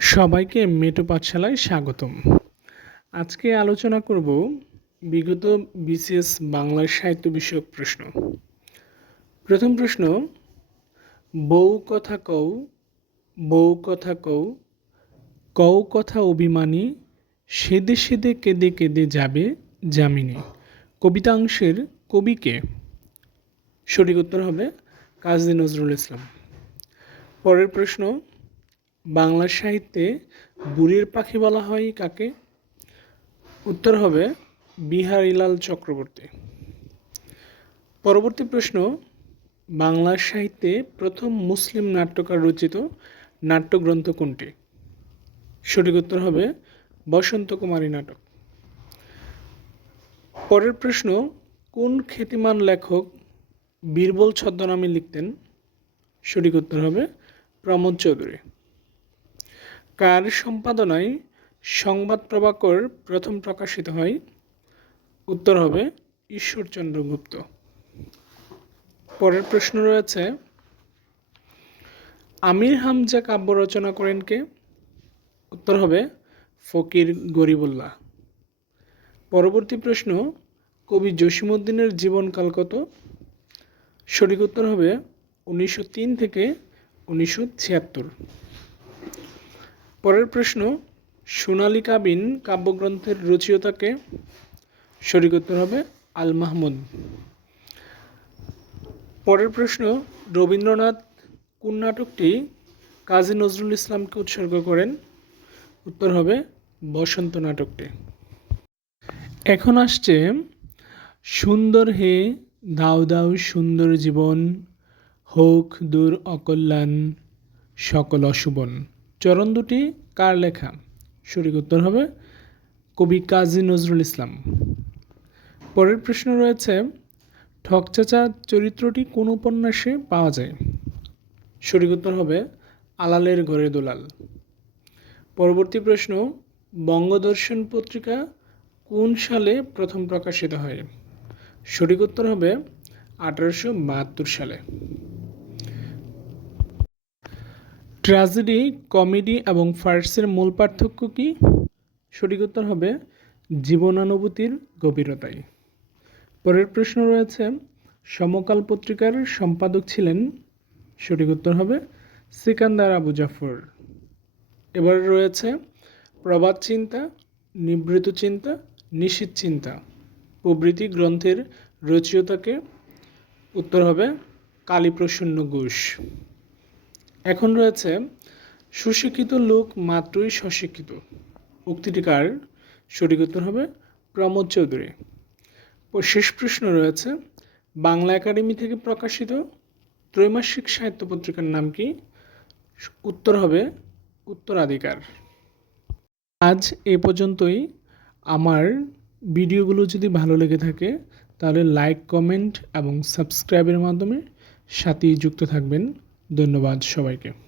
সবাইকে মেটো পাঠশালায় স্বাগতম। আজকে আলোচনা করব বিগত বিসিএস বাংলা সাহিত্য বিষয়ক প্রশ্ন। প্রথম প্রশ্ন, বউ কথা কও, বউ কথা কও কও কথা অভিমানী, সেদে সেদে কেঁদে কেঁদে যাবে জামিনী কবিতাংশের কবিকে সঠিক উত্তর হবে কাজী নজরুল ইসলাম। পরের প্রশ্ন বাংলা সাহিত্যে বুড়ির পাখি বলা হয় কাকে? উত্তর হবে বিহারীলাল চক্রবর্তী। পরবর্তী প্রশ্ন, বাংলা সাহিত্যে প্রথম মুসলিম নাট্যকার রচিত নাট্যগ্রন্থ কোনটি? সঠিক উত্তর হবে বসন্ত কুমারী নাটক। পরের প্রশ্ন, কোন খ্যাতিমান লেখক বীরবল ছদ্মনামে লিখতেন? সঠিক উত্তর হবে প্রমোদ চৌধুরী। কার সম্পাদনায় সংবাদ প্রভাকর প্রথম প্রকাশিত হয়? উত্তর হবে ঈশ্বরচন্দ্র গুপ্ত। পরের প্রশ্ন রয়েছে, আমির হামজা কাব্য রচনা করেন কে? উত্তর হবে ফকির গরিবুল্লাহ। পরবর্তী প্রশ্ন, কবি জসিমউদ্দিনের জীবনকাল কত? সঠিক উত্তর হবে উনিশশো তিন থেকে উনিশশো ছিয়াত্তর। পরের প্রশ্ন সোনালী কাবিন কাব্যগ্রন্থের রচয়িতাকে সঠিক উত্তর হবে আল মাহমুদ। পরের প্রশ্ন, রবীন্দ্রনাথ কোন নাটকটি কাজী নজরুল ইসলামকে উৎসর্গ করেন? উত্তর হবে বসন্ত নাটকটি। এখন আসছে, সুন্দর হে দাও দাও সুন্দর জীবন, হোক দূর অকল্যাণ, সকল অশুভন। চরণ দুটি কার লেখা? সঠিক উত্তর হবে কবি কাজী নজরুল ইসলাম। পরের প্রশ্ন রয়েছে ঠকচাচা চরিত্রটি কোন উপন্যাসে পাওয়া যায়? সঠিক উত্তর হবে আলালের ঘরে দোলাল। পরবর্তী প্রশ্ন, বঙ্গদর্শন পত্রিকা কোন সালে প্রথম প্রকাশিত হয়? সঠিক উত্তর হবে আঠারোশো বাহাত্তর সালে। ট্র্যাজেডি, কমেডি এবং ফার্সের মূল পার্থক্য কি? সঠিক উত্তর হবে জীবনানুভূতির গভীরতায় পরের প্রশ্ন রয়েছে, সমকাল পত্রিকার সম্পাদক ছিলেন? সঠিক উত্তর হবে সিকান্দার আবু জাফর। এবার রয়েছে, প্রবাদ চিন্তা নিবৃত চিন্তা নিশীত চিন্তা, প্রভৃতি গ্রন্থের রচয়িতাকে। উত্তর হবে কালীপ্রসন্ন ঘোষ। এখন রয়েছে, সুশিক্ষিত লোক মাত্রই স্বশিক্ষিত। উক্তিটিকার সঠিক উত্তর হবে প্রমোদ চৌধুরী। শেষ প্রশ্ন রয়েছে, বাংলা একাডেমি থেকে প্রকাশিত ত্রৈমাসিক সাহিত্য পত্রিকার নাম কি? উত্তর হবে উত্তরাধিকার। আজ এ পর্যন্তই। আমার ভিডিওগুলো যদি ভালো লেগে থাকে, তাহলে লাইক, কমেন্ট এবং সাবস্ক্রাইবের মাধ্যমে সাথেই যুক্ত থাকবেন। ধন্যবাদ সবাইকে।